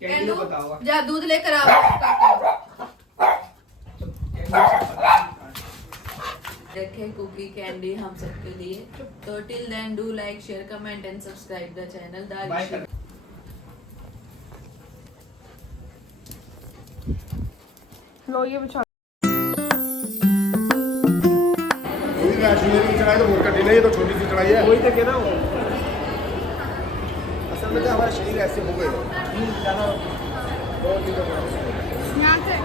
Candy बताओ जा दूध लेकर आओ। रखे कुकी कैंडी हम सबके लिए। तो till then do like share comment and subscribe the channel दाल। लो ये बिछा चढ़ाई तो बहुत कठिन है, ये तो छोटी सी चढ़ाई है। वही तो कह रहा हूँ। असल में तो हमारे शरीर ऐसे हो गए बहुत ही यहाँ से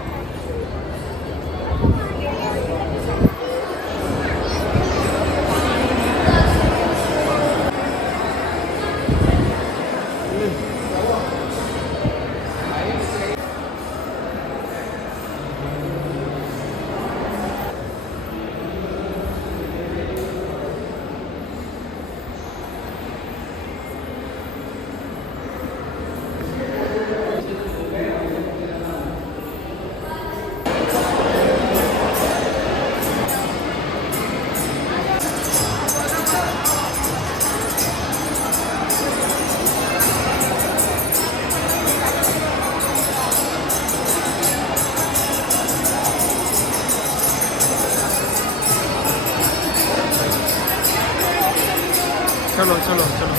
चलो चलो चलो।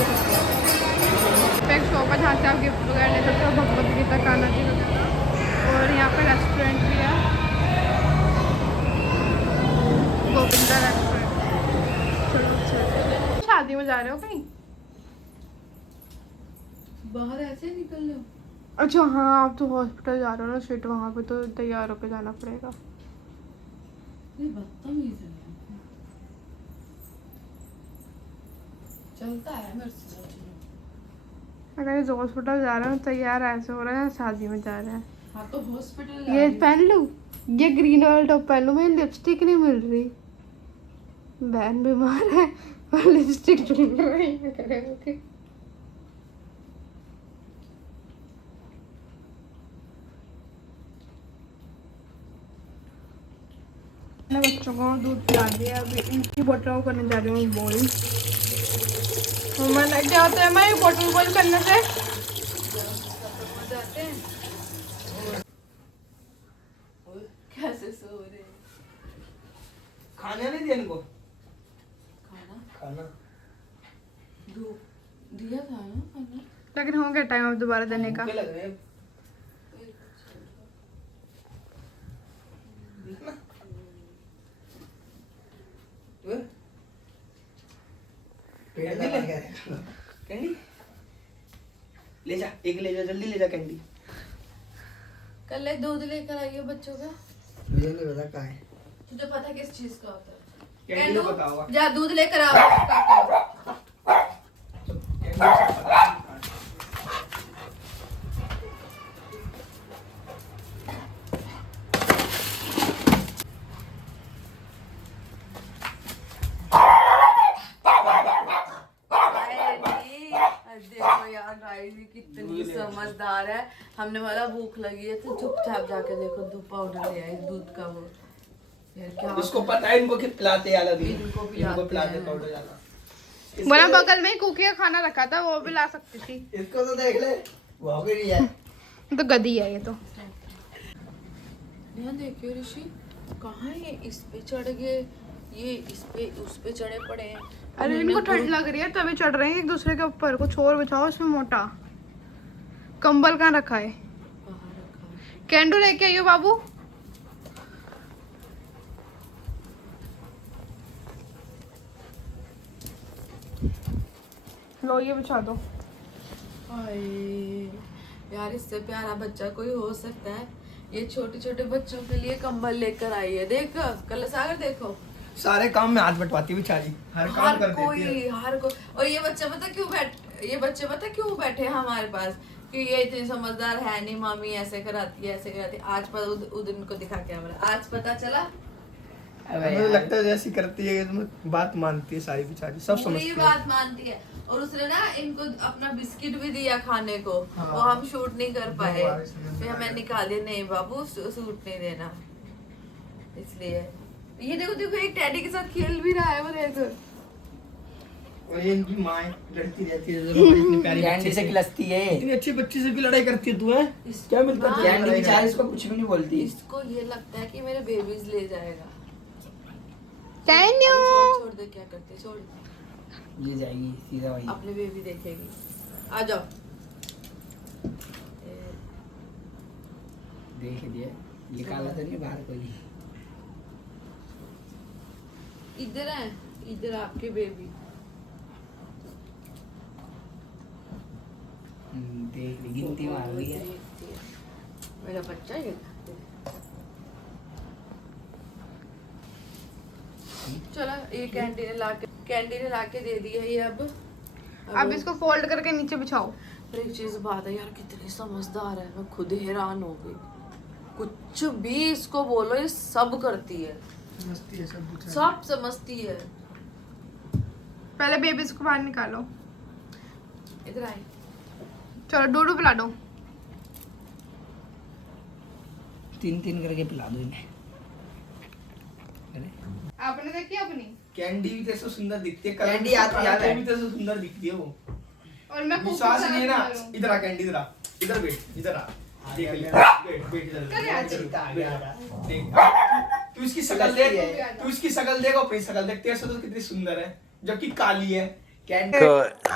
एक शॉप है जहाँ से आप गिफ्ट वगैरह ले सकते हो, भगवत गीता कान्हा जी वगैरह। और यहाँ पे रेस्टोरेंट भी है, गोविंदा रेस्टोरेंट। चलो चलो। शादी में जा रहे हो कहीं? बाहर ऐसे निकल लो। अच्छा हाँ, आप तो हॉस्पिटल जा रहे हो ना शिट, वहाँ पे तो तैयार होकर जाना पड़ेगा। ये बदतमीज है। चलता है मेरे से। अगर इस हॉस्पिटल जा रहे हो तैयार ऐसे हो रहे हैं शादी में जा रहे हैं। हाँ तो हॉस्पिटल ये पहन लूं, ये ग्रीन वाला टॉप पहन लूं, मेरी लिपस्टिक नहीं मिल रही। बहन बीमार है और लिपस्टिक ढूंढ रही है, करेंगे। मैंने बच्चों को दूध पिला दिया, अभी इनकी बोतल करने जा रही हूँ बॉईल। तो मैंने क्या होता है हमारी बोतल बॉईल करने से? जाते हैं और कैसे सो रहे हैं। खाने नहीं दिया इनको। खाना खाना दिया था ना खाना। लेकिन हो गया टाइम अब दोबारा देने का। भूखे लग रहे हैं। कैंडी ले जा, एक ले जा, जल्दी ले जा कैंडी। कल दूध लेकर आइए बच्चों का। मुझे नहीं पता कहाँ है। तुझे पता किस चीज का होता है? कैंडी बताओ। जा दूध लेकर आओ। देखो यार गाइस कितनी समझदार है। हमने वाला भूख लगी है तो चुपचाप जाके देखो दूध पाउडर ले आई, दूध का वो। यार क्या इसको पता है इनको कि पिलाते याला भी, इनको पिलाते पाउडर याला। बोला बगल में ही कुकी का खाना रखा था, वो भी ला सकती थी। इसको तो देख ले, वो भी नहीं है। तो गधी है ये तो। यहाँ देखियो ऋषि कहाँ है, इस पे चढ़ गए, ये इस पे उस पे चढ़े पड़े हैं। अरे इनको ठंड लग रही है तभी चढ़ रहे हैं एक दूसरे के ऊपर। कुछ और बिछाओ इसमें मोटा। कंबल कहाँ रखा है? बाहर रखा है। कैंडू लेके आइयो बाबू। लो ये बिछा दो। हाय यार, इससे प्यारा बच्चा कोई हो सकता है? ये छोटे छोटे बच्चों के लिए कंबल लेकर आई है। देख कल सागर देखो, सारे काम में हाथ बटवाती बेचारी, हर काम कर देती है। हर कोई। और ये बच्चे पता क्यों बैठे हमारे पास? कि ये इतनी समझदार है नहीं, मामी ऐसे कराती है ऐसे कराती है। आज पर उदिन को दिखा के हमारा आज पता चला। मुझे लगता है जैसी करती है बात मानती है सारी बेचारी, सब समझती है। बात मानती है। और उसने ना इनको अपना बिस्किट भी दिया खाने को। हाँ। वो हम शूट नहीं कर पाए, फिर हमें निकाल दिया, नहीं बाबू शूट नहीं देना, इसलिए। ये देखो देखो एक टेडी के साथ खेल भी रहा है, वो देखो। और ये इनकी माँ है, लड़ती रहती है जरूर, इतनी प्यारी कैंडी से खिलस्ती है ये। इतनी अच्छी बच्ची से भी लड़ाई करती है तू है। क्या मिलता है कैंडी बेचारी इसको कुछ भी नहीं बोलती। इसको ये लगता है कि मेरे बेबीज ले जाएगा। Thank you. छोड़ दे, क्या करते, छोड़ दे। ये जाएगी सीधा वही। अपने बेबी देखेगी। आ जाओ। देख दिया, निकाला तो नहीं बाहर कोई। इधर है, इधर आपके बेबी। देख ली, गिनती मार रही है। मेरा बच्चा ये चलो, ये कैंडी ने लाके दे दी है ये। अब इसको फोल्ड करके नीचे बिछाओ। पर एक चीज बात है यार, कितनी समझदार है, मैं खुद हैरान हो गई। कुछ भी इसको बोलो ये सब करती है, मस्ती है सब कुछ। सब समझती है। पहले बेबीज को बाहर निकालो। इधर आए। चलो डूडू पिला दो। 3-3 करके पिला दो इन्हें। आपने देखी अपनी? कैंडी भी तेरे से सुंदर दिखती है, कैंडी आती है, कैंडी भी तेरे से सुंदर दिखती है वो। और मैं विश्वास नहीं है ना, करूं। इधर आ कैंडी, इधर आ, इधर बैठ, इधर आ, देख ले, बैठ इधर। करे आज। देख, तू इसकी शक्ल देख, है। तू इसकी शक्ल देख और अपनी शक्ल देख, तेरे से तो कितनी सुंदर है, जबकि काली है। कैंडी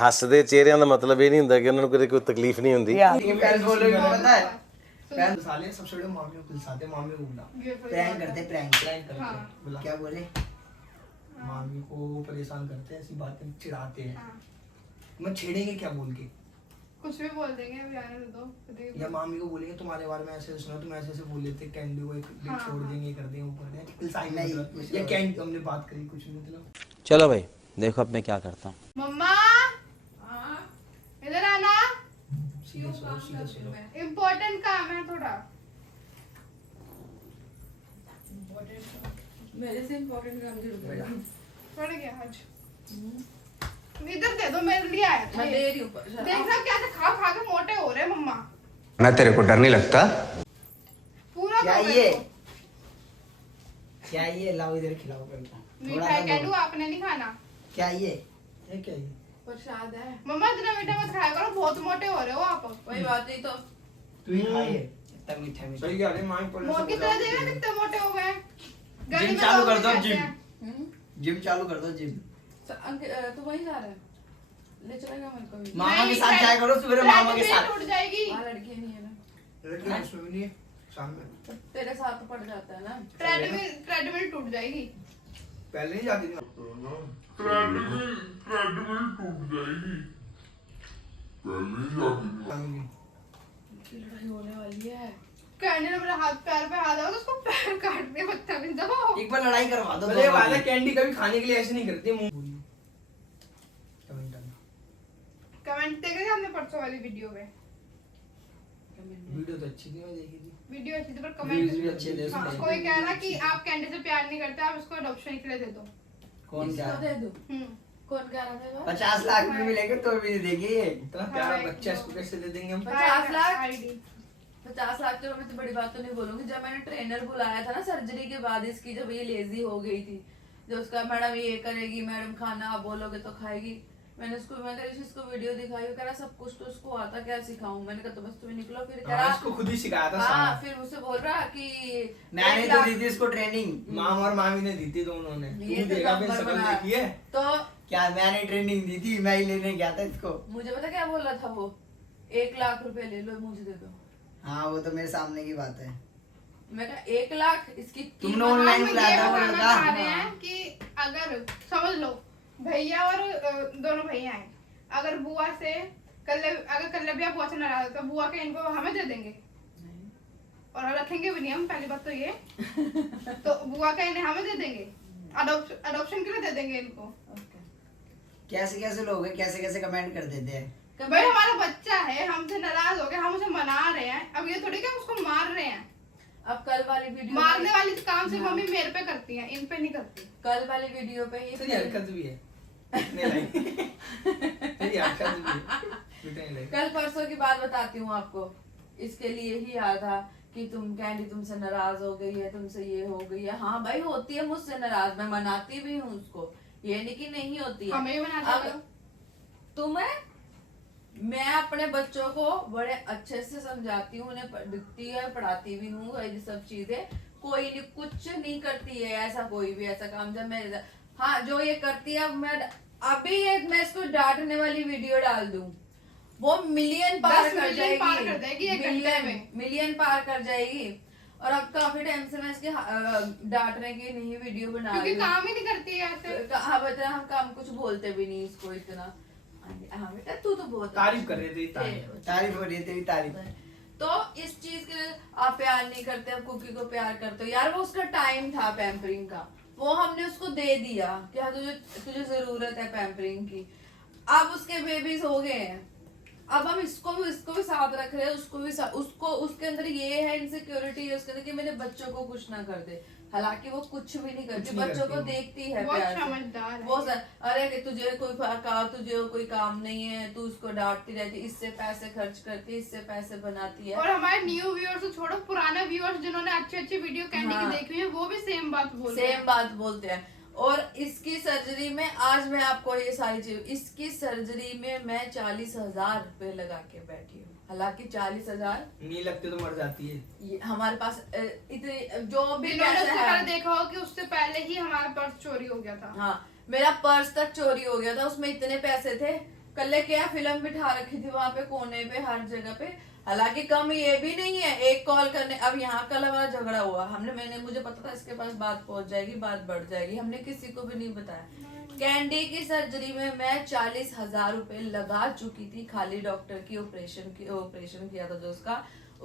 ਹੱਸਦੇ ਚਿਹਰਿਆਂ ਦਾ ਮਤਲਬ ਇਹ ਨਹੀਂ ਹੁੰਦਾ ਕਿ ਉਹਨਾਂ ਨੂੰ ਕਦੇ ਕੋਈ ਤਕਲੀਫ नहीं ਹੁੰਦੀ। ये पैर बोल रहे हो पता है? पैर साले सबसे बड़े मामी को खिलाते, मामी को बुला, प्रैंक करते प्रैंक। प्रैंक करते हाँ। हैं, बुला। क्या बोले? मामी को परेशान करते हैं, ऐसी बातें चिढ़ाते हैं। हाँ। मैं छेड़ेंगे क्या बोल के, कुछ भी बोल देंगे, अभी आने दो। या मामी को बोलेंगे तुम्हारे बारे में ऐसे सुना, तुम ऐसे ऐसे बोल लेते, कैंडी को एक दिन हाँ, छोड़ हाँ। देंगे, कर देंगे, वो कर देंगे, खिलसाएंगे नहीं, मतलब। कुछ या और। कैंडी हमने बात करी कुछ भी मतलब। चलो भाई देखो अब मैं क्या करता हूँ। मम्मा इधर आना, सीधा सुनो, सीधा सुनो। इम्पोर्टेंट काम है थोड़ा। मेरे से इम्पोर्टेंट काम जरूर पड़ गया आज। इधर दे दो, मेरे लिए आया था मैं ये। दे रही हूँ। देख रहा क्या खा खा के मोटे हो रहे हैं मम्मा। मैं तेरे को डर नहीं लगता? पूरा क्या दो मेरे ये? को। क्या ये? लाओ इधर खिलाओ मेरे को। थोड़ा मीठा सा है दो। कैडू, आपने नहीं खाना। क्या ये? ये क्या है? प्रसाद है। मम्मा इतना मीठा मत खाया करो, बहुत मोटे हो रहे हो आप। वही बात ही तो। तू ही खाइए। इतना मीठा मीठा। सही कह रहे हैं, मामी पहले मोर से की बोला तरह मुझे। देखा कितने मोटे हो गए। जिम चालू कर दो, जिम। हम्म? जिम चालू कर दो, जिम। तू वहीं जा रहा है? ले चलेगा मेरे को भी। मामा के साथ जाया करो सवेरे, मामा के साथ। टूट जाएगी। वहाँ लड़कियाँ नहीं है ना, लड़कियां उसमें भी नहीं है, सामने। तो तेरे साथ तो पड़ जाता है ना। ट्रेडमिल टूट जाएगी। पहले नहीं जाती थी। लड़ाई होने वाली है। कहने ने मेरे हाथ पैर पे हाथ आया तो उसको पैर काट दिया, बदतमीज दबाओ। एक बार लड़ाई करवा दो। अरे वाला कैंडी कभी खाने के लिए ऐसे नहीं करती मुंह। कमेंट डालना। कमेंट देखे थे हमने परसों वाली वीडियो में। वीडियो तो अच्छी थी, मैं देखी थी। वीडियो अच्छी थी पर व्यूज भी कमेंट। अच्छे थे हाँ, उसमें। कोई कह रहा कि आप कैंडी से प्यार नहीं करते, आप इसको अडॉप्शन के लिए दे दो। कौन क्या? इसको दे दूँ? हम्म। कौन कह रहा था ये बात? 50 लाख में मिलेंगे तो भी नहीं देगी। इतना प्यारा बच्चा, इसको कैसे दे देंगे हम? 50 लाख? आईडी 50 लाख तो मैं तो बड़ी बात तो नहीं बोलूंगी। जब मैंने ट्रेनर बुलाया था ना सर्जरी के बाद इसकी, जब ये लेजी हो गई थी, जो उसका मैडम ये करेगी, मैडम खाना आप बोलोगे तो खाएगी, मैंने इसको वीडियो दिखाई, कह रहा सब कुछ तो उसको आता, क्या सिखाऊं? मैंने कहा तो बस तुम्हें निकलो। फिर कह हाँ, रहा इसको खुद ही सिखाया था हाँ, सारा। फिर मुझसे बोल रहा कि मैंने 1 तो लाख- दी थी इसको ट्रेनिंग। माम और मामी ने दी थी दोनों ने। ये तू तो देखा फिर नंबर शक्ल बना। देखी है? तो क्या मैंने ट्रेनिंग दी थी? मैं ही लेने गया था इसको। मुझे पता क्या बोल रहा था वो, 1 लाख रुपए ले लो, मुझे दे दो। हाँ वो तो मेरे सामने की बात है। मैं कहा 1 लाख इसकी तुमने कीमत- ऑनलाइन हम ये बुलाया था वो बताना लड़का? चाह रहे हैं कि अगर समझ लो भैया और दोनों भैया हैं, अगर बुआ से अगर कल भी आप बुआ से नाराज हो तो बुआ के इनको हमें दे देंगे और हम रखेंगे भी नहीं हम, पहली बात तो ये। तो बुआ का इन्हें हमें दे देंगे, अडॉप्शन के लिए दे देंगे इनको। ओके। कैसे कैसे लोग हैं, कैसे कैसे कमेंट कर देते हैं। भाई हमारा बच्चा है, हमसे नाराज हो गए, हम उसे मना रहे हैं, अब ये थोड़ी कि हम उसको मार रहे हैं। अब कल वाली वीडियो मारने वाली काम सिर्फ मम्मी मेरे पे करती है, इन पे नहीं करती। कल वाली वीडियो पे ही तेरी हरकत भी है। इतने लाइक। तेरी हरकत भी है। इतने लाइक। कल परसों की बात बताती हूँ आपको। इसके लिए ही आया था कि तुम कैंडी तुमसे नाराज हो गई है, तुमसे ये हो गई है। हाँ भाई होती है मुझसे नाराज, मैं मनाती भी हूँ उसको, ये नहीं कि नहीं होती है। हमें भी मनाते अब हो। मैं अपने बच्चों को बड़े अच्छे से समझाती हूँ, उन्हें दिखती है, पढ़ाती भी हूँ, ये सब चीजें कोई नहीं, कुछ नहीं करती है ऐसा कोई भी ऐसा काम जब मैं, हाँ जो ये करती है, मैं अभी ये मैं इसको डांटने वाली वीडियो डाल दूं, वो मिलियन पार 10 कर मिलियन पार कर जाएगी, जाएगी एक घंटे में। मिलियन पार कर जाएगी। और अब काफी टाइम से मैं इसके डांटने की नहीं वीडियो बना क्योंकि रही हूँ। काम ही नहीं करती है ऐसे। हाँ बता, हम काम कुछ बोलते भी नहीं इसको इतना। हाँ बेटा तू तो बहुत तारीफ कर रहे थे, तारीफ हो रही है तेरी तारीफ। तो इस चीज के लिए आप प्यार नहीं करते, आप कुकी को प्यार करते हो यार, वो उसका टाइम था पैम्परिंग का, वो हमने उसको दे दिया कि हाँ तुझे जरूरत है पैम्परिंग की। अब उसके बेबीज हो गए हैं, अब हम इसको भी साथ रख रहे हैं, उसको उसके अंदर ये है इनसिक्योरिटी है उसके अंदर कि मेरे बच्चों को कुछ ना कर दे, हालांकि वो कुछ भी नहीं करती, बच्चों को देखती है बहुत प्यार से। समझदार है। वो अरे कि तुझे कोई काम नहीं है, तू उसको डांटती रहती, इससे पैसे खर्च करती है, इससे पैसे बनाती है। और हमारे न्यू व्यूअर्स तो छोड़ो, पुराने व्यूअर्स जिन्होंने अच्छी वीडियो कैंडी हाँ। की देखी है वो भी सेम बात बोलते हैं। और इसकी सर्जरी में आज मैं आपको ये सारी चीज, इसकी सर्जरी में मैं 40,000 रुपए लगा के बैठी हूँ, हालांकि 40,000 नहीं लगते तो मर जाती है। हमारे पास इतने जो भी जिन्होंने पैसे उससे हैं, पहले देखा हो कि उससे पहले ही हमारा पर्स चोरी हो गया था। हाँ मेरा पर्स तक चोरी हो गया था, उसमें इतने पैसे थे, कल क्या फिल्म बिठा रखी थी वहां पे कोने पे हर जगह पे। हालांकि कम ये भी नहीं है, एक कॉल करने, अब यहाँ कल हमारा झगड़ा हुआ, मुझे पता था इसके पास बात पहुंच जाएगी, बात बढ़ जाएगी, हमने किसी को भी नहीं बताया। कैंडी की सर्जरी में मैं 40,000 रुपए लगा चुकी थी, खाली डॉक्टर की ऑपरेशन किया था जो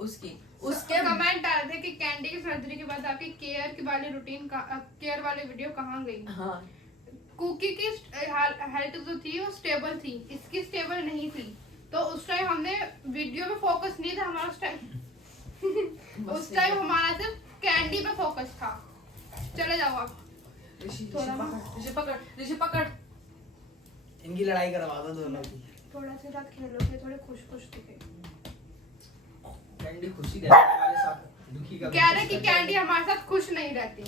उसके कमेंट आ रहे थे कि कैंडी की सर्जरी के बाद आपकी केयर वाली रूटीन केयर वाली वीडियो कहाँ गई। हाँ कुकी की हेल्थ जो थी वो स्टेबल थी, इसकी स्टेबल नहीं थी, तो उस टाइम हमने वीडियो पे फोकस नहीं था हमारा उस टाइम हमारा सिर्फ कैंडी पे फोकस था। चले जाओ आप। ऋषि पकड़ इनकी लड़ाई करवा दो दोनों की। थोड़ा सा साथ खेलोगे, थोड़े खुश दिखे। कैंडी खुशी रहती है हमारे साथ, दुखी का कह रहे कि कैंडी हमारे साथ खुश नहीं रहती,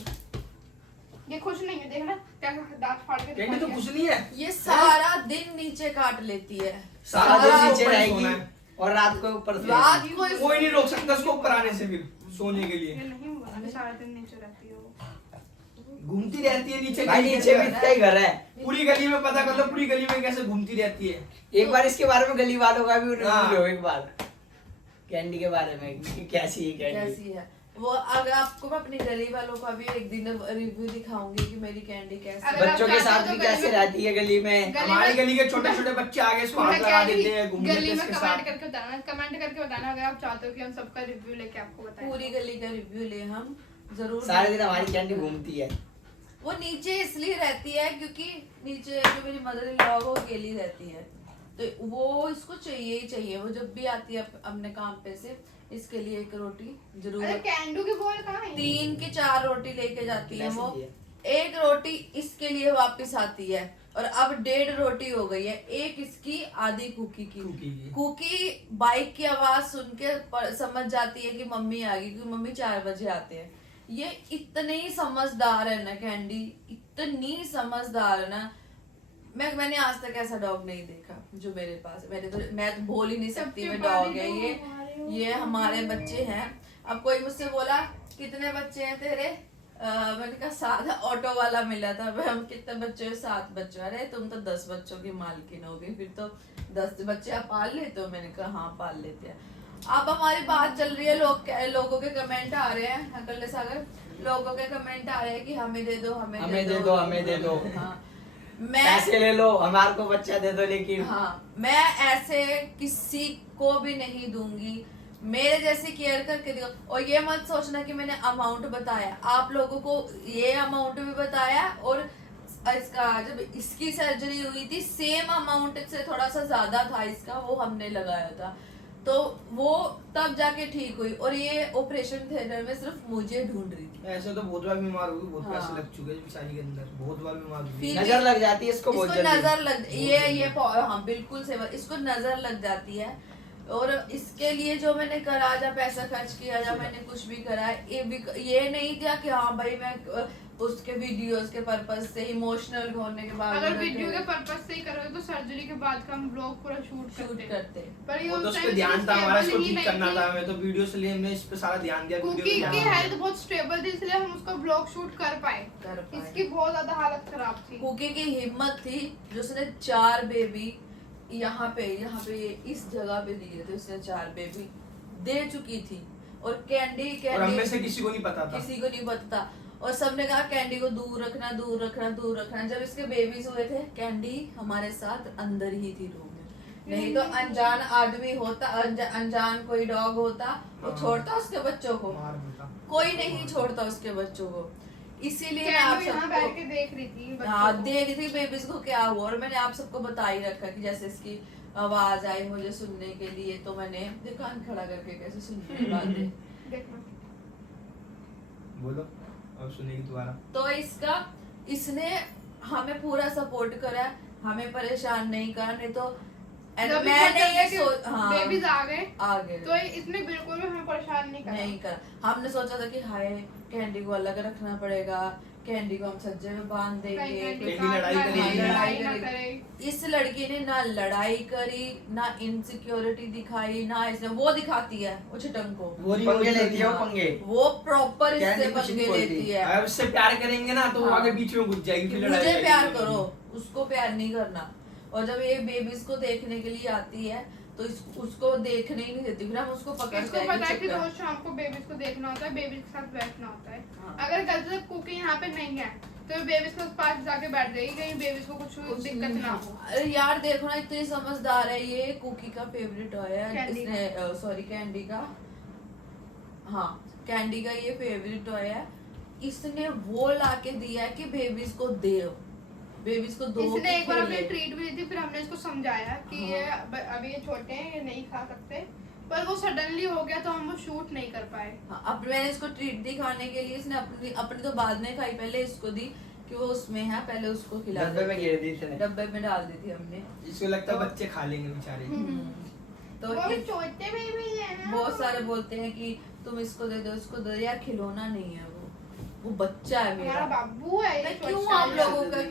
ये खुश नहीं है, देखना कैसे दांत फाड़ के कैंडी तो खुश नहीं है, ये सारा दिन नीचे काट लेती है, सारा दिन नीचे ऊपर रहेगी सोना है। और रात को ऊपर से रात को कोई नहीं रोक सकता उसको ऊपर आने से, फिर सोने के लिए ये नहीं हुआ अभी सारा दिन नीचे रहती है वो। घूमती रहती है नीचे। भाई नीचे भी इसका ही घर है। पूरी गली में पता कर लो, पूरी गली में कैसे घूमती रहती है। एक बार इसके बारे में गली वालों का भी हाँ। रिव्यू लो एक बार, कैंडी के बारे में कि कैसी है कैंडी। कैसी है वो। अगर आपको मैं अपनी गली वालों का भी एक दिन रिव्यू दिखाऊंगी कि मेरी कैंडी कैसी है। अगर आप बच्चों के चाहते साथ हो तो भी गली कैसे में- रहती है गली में। हमारी गली के छोटे छोटे बच्चे आगे इसको हाथ लगा देते हैं, घूम लेते गली हैं में इसके कमेंट साथ। करके बताना अगर आप चाहते हो कि हम सबका रिव्यू लेके आपको बताएं। पूरी गली का रिव्यू ले हम जरूर। सारे दिन हमारी कैंडी घूमती है। वो नीचे इसलिए रहती है क्योंकि नीचे जो मेरी मदर इन लॉ वो अकेली रहती है, तो वो इसको चाहिए ही चाहिए। वो जब भी आती है अपने काम पे से, इसके लिए एक रोटी जरूर, अरे कैंडू की बॉल कहाँ है? 3 की 4 रोटी लेके जाती है वो। मैसेज एक रोटी इसके लिए वापस आती है और अब 1.5 रोटी हो गई है, एक इसकी आधी कुकी की। कुकी बाइक की आवाज सुन के समझ जाती है कि मम्मी आ गई, क्योंकि मम्मी 4 बजे आते हैं। ये इतनी समझदार है ना कैंडी, इतनी समझदार है ना। मैंने आज तक ऐसा डॉग नहीं देखा जो मेरे पास। मैं तो बोल ही नहीं सकती मैं डॉग है ये हमारे बच्चे हैं। अब कोई मुझसे बोला कितने बच्चे हैं तेरे, मैंने कहा 7, ऑटो वाला मिला था, हम कितने बच्चे हैं, 7 बच्चे। अरे तुम तो 10 बच्चों की मालकिन होगी, फिर तो 10 बच्चे आप पाल लेते हो। मैंने कहा हाँ पाल लेते हैं। अब हमारी बात चल रही है, लोगों के कमेंट आ रहे हैं, अकल सागर लोगों के कमेंट आ रहे हैं कि हमें दे दो, हमें दे दो। हाँ मैं पैसे ले लो, हमारे को बच्चा दे दो, लेकिन हाँ मैं ऐसे किसी को भी नहीं दूंगी। मेरे जैसे केयर करके देखो। और ये मत सोचना कि मैंने अमाउंट बताया, आप लोगों को ये अमाउंट भी बताया, और इसका जब इसकी सर्जरी हुई थी सेम अमाउंट से थोड़ा सा ज्यादा था इसका, वो हमने लगाया था, तो वो तब जाके ठीक हुई। और ये ऑपरेशन थिएटर में सिर्फ मुझे ढूंढ रही थी। ऐसे तो बहुत बार बीमार हुई, बहुत हाँ। पैसे लग चुके हैं बेचारी के अंदर, बहुत बार बीमार हुई। फिर नजर लग जाती है इसको बहुत इसको जल्दी। नजर लग ये हाँ बिल्कुल से इसको नजर लग जाती है। और इसके लिए जो मैंने करा, जब पैसा खर्च किया, जब मैंने कुछ भी करा, ये नहीं था कि हाँ भाई मैं उसके वीडियोस के पर्पस से इमोशनल होने के बाद अगर वीडियो के पर्पस से ही करोगे तो सर्जरी के बाद का हम ब्लॉग पूरा शूट करते। पर ये वो तो उस उस पे टाइम ध्यान था हमारा, इसको स्टेबल ही ठीक नहीं करना थी। था हमें, तो वीडियो से लिए हमने इस पे सारा ध्यान दिया। कुकी वीडियो की पे हेल्थ बहुत स्टेबल थी इसलिए हम उसका ब्लॉग शूट कर पाए। इसकी बहुत ज्यादा हालत खराब थी। कुकी की हिम्मत थी जो उसने 4 बेबी यहाँ पे इस जगह पे दिए थे, उसने 4 बेबी दे चुकी थी। और कैंडी और हम में से किसी को नहीं पता था। किसी को नहीं पता था। और सबने कहा कैंडी को दूर रखना, दूर रखना, दूर रखना। जब इसके बेबीज हुए थे कैंडी हमारे साथ अंदर ही थी रूम में, नहीं तो अनजान आदमी होता, अनजान कोई डॉग होता वो छोड़ता उसके बच्चों को, मार देता। कोई नहीं छोड़ता उसके बच्चों को। इसीलिए मैं आप कैंडी यहाँ बैठ के सबको देख रही थी बच्चों हाँ को। देख रही थी बेबीज को क्या हुआ। और मैंने आप सबको बता ही रखा कि जैसे इसकी आवाज आई मुझे सुनने के लिए, तो मैंने कान खड़ा करके कैसे सुनने की बातें। देखना बोलो अब सुनेगी दोबारा। तो इसने हमें पूरा सपोर्ट करा, हमें परेशान नहीं करा। नहीं तो जब मैंने ये हाँ बेबीज आ गए आगे तो इसने बिल्कुल भी हमें परेशान नहीं करा। नहीं करा। हमने सोचा था कि हाय कैंडी को अलग रखना पड़ेगा, कैंडी को हम सज्जे में बांध देंगे, कैंडी लड़ाई करेगी। इस लड़की ने ना लड़ाई करी, ना इनसिक्योरिटी दिखाई, ना इसने वो दिखाती है वो छिटंग को, वो नहीं पंगे बोलती लेती है वो हाँ। पंगे। वो प्रॉपर इससे कैंडी कुछ पंगे नहीं बोलती। लेती है। अब उससे प्यार करेंगे ना तो वो हाँ। आगे बीच में घुस जाएगी, कि फिर लड़ाई मुझे करेगी। प्यार करो, उसको प्यार नहीं करना। और जब ये बेबीज को देखने के लिए आती है तो उसको देखने ही नहीं देती, फिर हम उसको पकड़ इसको पता है कि रोज शाम को बेबीज को देखना होता है, बेबीज के साथ बैठना होता है। हाँ। अगर गलती से कुकी यहाँ पे नहीं है तो बेबीज के पास जाके बैठ जाएगी, कहीं बेबीज को कुछ दिक्कत ना हो। अरे यार देखो ना इतनी समझदार है ये। कुकी का फेवरेट टॉय है, कैंडी इसने सॉरी कैंडी का, हाँ कैंडी का ये फेवरेट टॉय है। इसने वो लाके दिया है कि बेबीज को दे, बेबीज को दो। इसने एक बार हमें ट्रीट भी दी थी, फिर हमने इसको समझाया कि हाँ। ये अभी ये छोटे हैं, ये नहीं खा सकते, पर वो सडनली हो गया तो हम वो शूट नहीं कर पाए। हाँ, अब मैंने इसको ट्रीट दी खाने के लिए, इसने अपनी तो बाद में खाई, पहले इसको दी कि वो उसमें है, पहले उसको खिला डब्बे में गिर दी इसने। डब्बे में डाल दी थी हमने। इसको लगता है बच्चे खा लेंगे बेचारे। तो वो भी इस- छोटे बेबी है ना। बहुत सारे बोलते हैं कि तुम इसको दे दो, इसको दे दो। यार खिलौना नहीं है वो बच्चा है हमारा मेरा। बाबू है ये, मैं क्यों छोटा आप है। लोगों का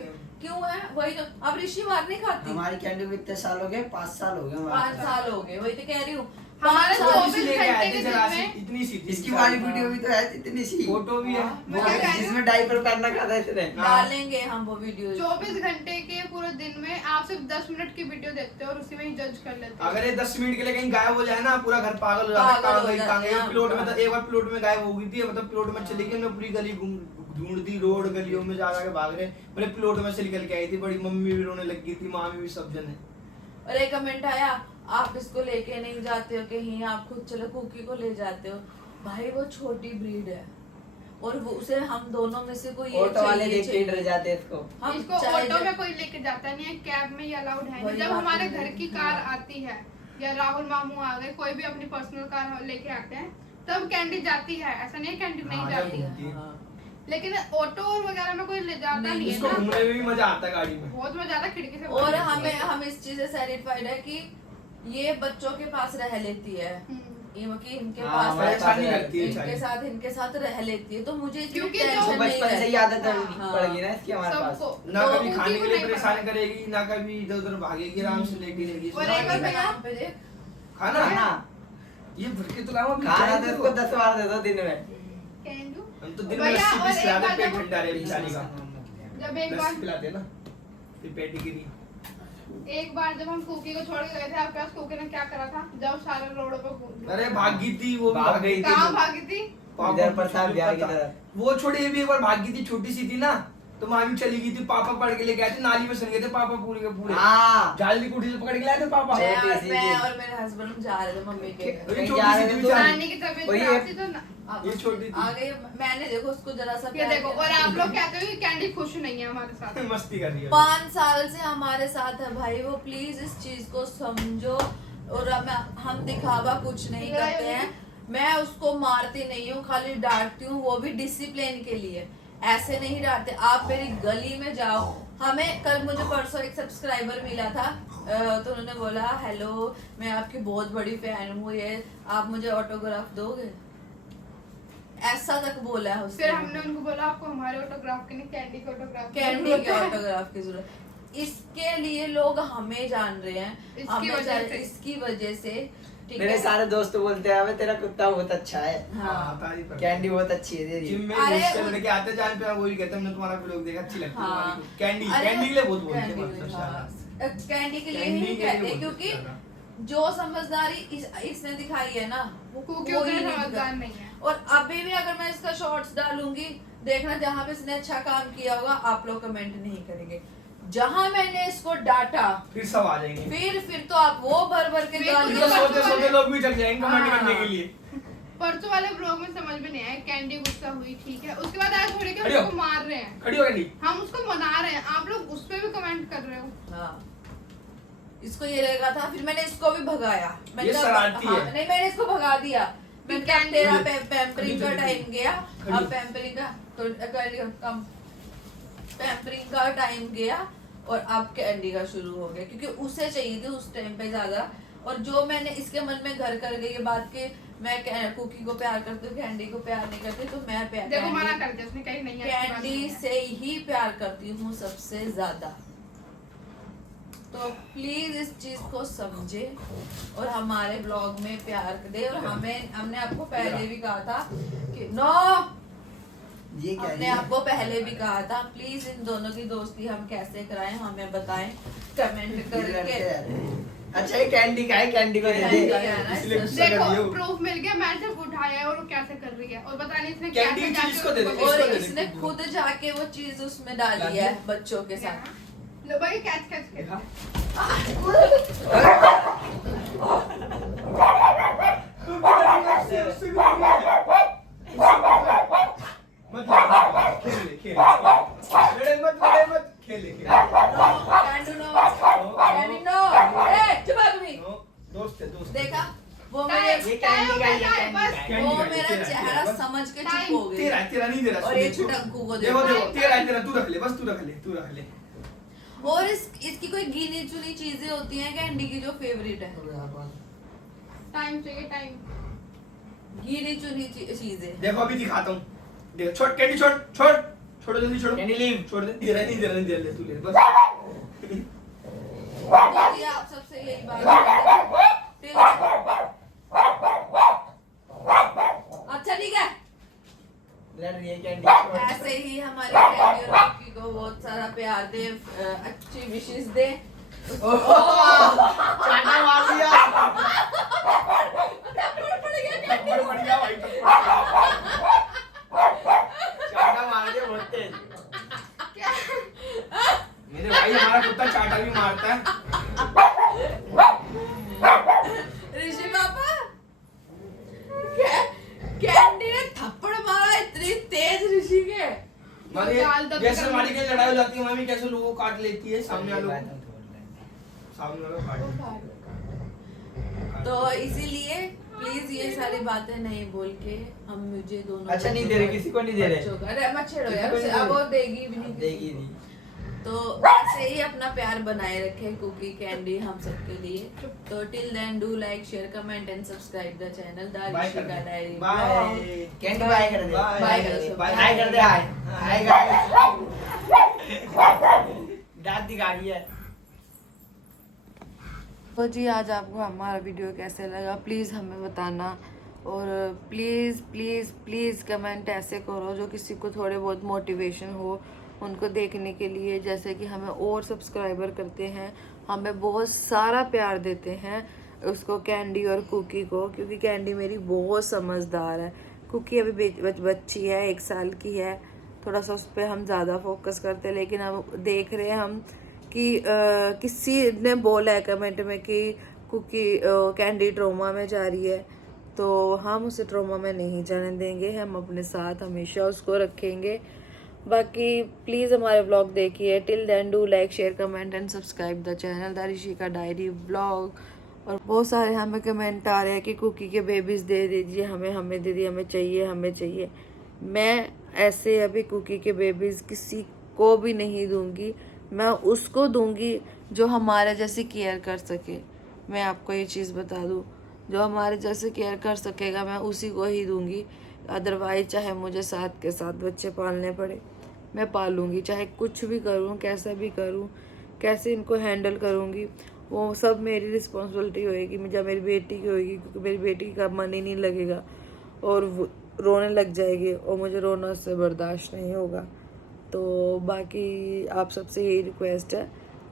क्यों है वही तो। अब ऋषि मार नहीं खाती, हमारी कैंडी को इतने साल हो गए, 5 साल हो गए हमारे 5 साल हो गए, वही तो कह रही हूँ। हमारे 5 साल। 24 लेके आए घंटे थे के जरा दिन सी, में- इतनी सी थी इसकी वाली वीडियो भी तो है इतनी सी। फोटो भी है। मैं क्या कह रही हूँ? जिसमें डायपर पहनना खाता है इसने। डालेंगे हम वो वीडियो। 24 घंटे के पूरे दिन में आप सिर्फ 10 मिनट की वीडियो देखते हो और उसी में ही जज कर लेते हो। अगर ये 10 मिनट के लिए कहीं गायब हो जाए ना, पूरा घर पागल हो जाता है। पागल हो कहाँ गई, कहाँ जाते गई। हैं। प्लॉट में तो एक बार प्लॉट में गायब हो गई थी, मतलब प्लॉट में चली गई, हमने पूरी गली ढूंढ दी, रोड गलियों में जा के भाग रहे, बोले प्लॉट में से निकल के आई थी। बड़ी मम्मी भी रोने लग गई थी, मामी भी, सब जने। और एक कमेंट आया आप इसको लेके नहीं जाते हो कहीं, आप खुद चलो कुकी को ले जाते हो। भाई वो छोटी ब्रीड है और वो उसे हम दोनों में से कोई ऑटो वाले चाहिए, देख के डर जाते हैं इसको। हम इसको चाहे ऑटो में कोई लेके जाता नहीं है, कैब में ये अलाउड है वही नहीं। जब बात हमारे है। घर की कार आती है या राहुल मामू आ गए, कोई भी अपनी पर्सनल कार लेके आते हैं, तब कैंडी जाती है। ऐसा नहीं है कैंडी नहीं हाँ, जाती जब है, घूमती है। हाँ। लेकिन ऑटो वगैरह में कोई ले जाता नहीं, नहीं है इसको ना। घूमने में भी मजा आता है गाड़ी में। बहुत मजा आता है खिड़की से। और हम इस चीज से सेटिस्फाइड है कि ये बच्चों के पास रह लेती है, ये कि इनके हाँ, पास हमारे परेशानी पास करती है इनके साथ रह लेती है। तो मुझे इतनी क्योंकि टेंशन जो तो नहीं बचपन से ही है। आदत हाँ। पड़ गई ना इसकी हमारे पास। सबको ना तो कभी कुकी खाने को के लिए नहीं परेशान पता। करेगी, ना कभी इधर उधर भागेगी, आराम से लेटी रहेगी। और एक बार भैया पे देख, खाना खाना ये भर के तो लाओ अभी। खाना तो इसको 10 बार दे दो दिन में। कैंडू हम तो दिन में भैया, लस्सी और पीस एक खिलाते, बात पेट जब- ठंडा रहे बेचारी का। जब एक बार लस्सी पिलाते ना, फिर पेटिगिरी। जब हम कुकी को छोड़ के गए थे आपके पास, कुकी ने क्या करा था? जब सारे रोडों पे घूम- अरे भागी थी वो भी, भाग गई थी। कहाँ भागी थी? इधर प्रसाद बिहार की तरफ। वो छोड़ी ये भी एक बार भागी थी, छोटी सी थी ना, तो मामी चली गई थी, पापा पड़ के लेके आए थे, नाली में सड़ गए थे पापा पूरे के पूरे। हाँ जाली कुटी से पकड़ के लाए थे पापा। मैं और मेरे हस्बैंड जा रहे थे मम्मी के घर। ये कहीं छोटी जा सी रहे थी थे तो बेचारी। नानी की तबीयत वही खराब है। थी तो ना- अब ये छोटी थी। आ गई, मैंने देखो उसको जरा सा ये प्यार देखो, किया। और आप लोग कहते हो कि कैंडी खुश नहीं है हमारे साथ। मस्ती कर रही है। 5 साल से हमारे साथ है भाई वो, प्लीज इस चीज को समझो। और हम दिखावा कुछ नहीं करते हैं। मैं उसको मारती नहीं हूँ, खाली डांटती हूँ, वो भी डिसिप्लिन के लिए। ऐसे नहीं डांटते। आप मेरी गली में जाओ, हमें कल मुझे परसों एक सब्सक्राइबर मिला था, तो उन्होंने बोला हेलो मैं आपकी बहुत बड़ी फैन हूँ, ये आप मुझे ऑटोग्राफ दोगे, ऐसा तक बोला है उसने। फिर हमने उनको बोला आपको हमारे ऑटोग्राफ के नहीं कैंडी के ऑटोग्राफ की कैंडी जरूरत के है। ऑटोग्राफ की जरूरत। इसके लिए लोग हमें जान रहे हैं, इसकी वजह से। इसकी वजह से, ठीक मेरे है? सारे दोस्त बोलते हैं अबे तेरा कुत्ता बहुत अच्छा है, हाँ तारीफ करते कैंडी बहुत अच्छी है दे जिम दी। में अरे दोस्त उन- लड़के आते जान पे वही कहते हैं हमने तुम्हारा ब्लॉग देखा, अच्छी लगती है हाँ। तुम्हारी कैंडी। अरे कैंडी के लिए बहुत बोलते हैं कैंडी मतलब हाँ। शाबाश। कैंडी के लिए कैंडी ही के लिए कहते हैं, बोलते क्योंकि हैं ज्यादा। जो समझदारी इसने दिखाई है ना, कुकी वो उतना ही नहीं समझदार दिखा। नहीं है। और अभी भी अगर मैं इसका शॉर्ट्स डालूंगी, देखना जहाँ पे इसने अच्छा काम किया होगा आप लोग कमेंट नहीं करेंगे, जहाँ मैंने इसको डांटा फिर सब आ जाएंगे, फिर तो आप वो भर भर के फिर फिर गालियां तो सोते सोते लोग भी जग जाएंगे कमेंट हाँ। करने के लिए। परसों वाले ब्लॉग में समझ में नहीं आया, कैंडी गुस्सा हुई ठीक है, उसके बाद आज थोड़ी के खड़ी हो। उसको मार रहे हैं, खड़ी हो कैंडी। हम उसको मना रहे हैं, आप लोग उस पे भी कमेंट कर रहे हो। हाँ। इसको ये लगा था, फिर मैंने इसको भी भगाया। मैंने ये कहा, शरारती हाँ, है। नहीं मैंने इसको भगा दिया। मैंने कहा कैंडी- तेरा खड़ी पैम्परिंग का खड़ी टाइम गया, खड़ी। अब पैम्परिंग का तो कम पैम्परिंग का टाइम गया और अब कैंडी का शुरू हो गया, क्योंकि उसे चाहिए थी उस टाइम पे ज्यादा। और जो मैंने इसके मन में घर कर गई ये बात कि मैं कुकी को प्यार करती हूँ, कैंडी को प्यार नहीं करती, तो मैं प्यार देखो मना कैंडी- कर दिया उसने, कहीं नहीं है, कैंडी से ही प्यार करती हूँ सबसे ज्यादा। तो प्लीज इस चीज को समझे और हमारे ब्लॉग में प्यार दे। और हमने आपको पहले भी कहा था कि नो, ये क्या हमने है? आपको पहले भी कहा था प्लीज इन दोनों की दोस्ती हम कैसे कराएं, हमें बताएं कमेंट ये करके। लड़के यार। अच्छा ये कैंडी का है, कैंडी को दे कैंडी दे। का है ना, इसलिए इस- गुस्सा कर देखो दियो। प्रूफ मिल गया, मैंने जब उठाया है और वो कैसे कर रही है, और पता नहीं इसने क्या कैंडी क्या चीज को दे दे। और इसको दे इसने दे। खुद जाके वो चीज उसमें डाली है बच्चों के साथ। लो भाई कैच कैच के। देखा? मत खेल खेल लड़े मत खेले कैंडी नो, ए चुप आ तुम्ही। दोस्त है दोस्त। देखा वो टाइम- मेरे ये कैंडी का है, ये टाइम कैंडी बस। का है। वो कैंडी का, मेरा तेरा, चेहरा तेरा, समझ के टाइम चुप हो गई। तेरा नहीं दे रहा। और ये सुन, छुटंकू को देखो देखो। देखो तेरा तू रख ले, बस तू रख ले। और इसकी कोई गिनी चुनी चीजें होती हैं कैंडी की जो फेवरेट है, टाइम चाहिए टाइम। गिनी चुनी चीजें। देखो अभी दिखाता हूँ, देखो छोड़ कैंडी छोड़ो जल्दी छोड़ो। Candy leave. छोड़ दे, दे रहा नहीं दे ले तू ले बस। तो ये आप सबसे यही बात करते हैं। अच्छा ठीक है, लड़ रही है कैंडी। ऐसे ही हमारे कैंडी और कुकी को बहुत सारा प्यार दे, अच्छी विशेष दे। चाटा मार दिया। थप्पड़ पड़ गया भाई, थप्पड़। चाटा मार दिया बहुत तेज। मेरे भाई हमारा कुत्ता चाटा भी मारता है। ऋषि पापा, कैंडी ने थप्पड़ मारा इतनी तेज ऋषि के। हमारे जैसे हमारी कहीं लड़ाई हो जाती है, मम्मी कैसे लोगों को काट लेती है सामने वालों को, सामने वालों को काट। तो इसीलिए प्लीज ये सारी बातें नहीं बोल के हम मुझे दोनों अच्छा नहीं दे रहे, किसी को नहीं दे रहे। बच्चों का, अरे मत छेड़ो यार, किसी को नहीं अब दे वो रहे। देगी भी नहीं किसी देगी को। नहीं। तो ऐसे ही अपना प्यार बनाए रखे कुकी कैंडी हम सबके लिए। तो till then do like share comment and subscribe the channel the by Rishika कर दे। डायरी। बाय। कैंडी बाय कर दे। बाय कर दो। हाय कर दे। Hi guys. दांत दिखा रही है। तो जी आज आपको हमारा वीडियो कैसे लगा प्लीज़ हमें बताना। और प्लीज़ प्लीज़ प्लीज़ कमेंट ऐसे करो जो किसी को थोड़े बहुत मोटिवेशन हो उनको देखने के लिए, जैसे कि हमें और सब्सक्राइबर करते हैं, हमें बहुत सारा प्यार देते हैं उसको, कैंडी और कुकी को, क्योंकि कैंडी मेरी बहुत समझदार है। कुकी अभी बच्ची है, 1 साल की है, थोड़ा सा उस पर हम ज़्यादा फोकस करते हैं। लेकिन अब देख रहे हैं हम कि किसी ने बोला है कमेंट में कि कुकी कैंडी ट्रोमा में जा रही है, तो हम उसे ट्रोमा में नहीं जाने देंगे, हम अपने साथ हमेशा उसको रखेंगे। बाकी प्लीज़ हमारे व्लॉग देखिए। Till then do like share comment and subscribe the channel the Rishika diary vlog. और बहुत सारे हमें कमेंट आ रहे हैं कि कुकी के बेबीज़ दे दीजिए हमें दीदी, हमें चाहिए। मैं ऐसे अभी कुकी के बेबीज़ किसी को भी नहीं दूंगी, मैं उसको दूंगी जो हमारे जैसे केयर कर सके। मैं आपको ये चीज़ बता दूं, जो हमारे जैसे केयर कर सकेगा मैं उसी को ही दूंगी। अदरवाइज चाहे मुझे साथ के साथ बच्चे पालने पड़े मैं पालूंगी, चाहे कुछ भी करूं, कैसा भी करूं, कैसे इनको हैंडल करूँगी, वो सब मेरी रिस्पॉन्सिबिलिटी होएगी। जब मेरी बेटी की होएगी, क्योंकि मेरी बेटी का मन ही नहीं लगेगा और वो रोने लग जाएगी और मुझे रोना उससे बर्दाश्त नहीं होगा। तो बाकी आप सबसे यही रिक्वेस्ट है,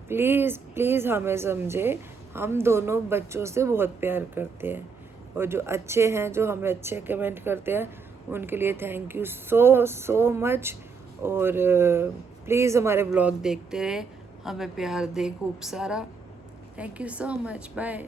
प्लीज़ प्लीज़ हमें समझे, हम दोनों बच्चों से बहुत प्यार करते हैं और जो अच्छे हैं, जो हमें अच्छे कमेंट करते हैं, उनके लिए थैंक यू सो मच। और प्लीज़ हमारे व्लॉग देखते रहे, हमें प्यार दे खूब सारा। Thank you so much, bye.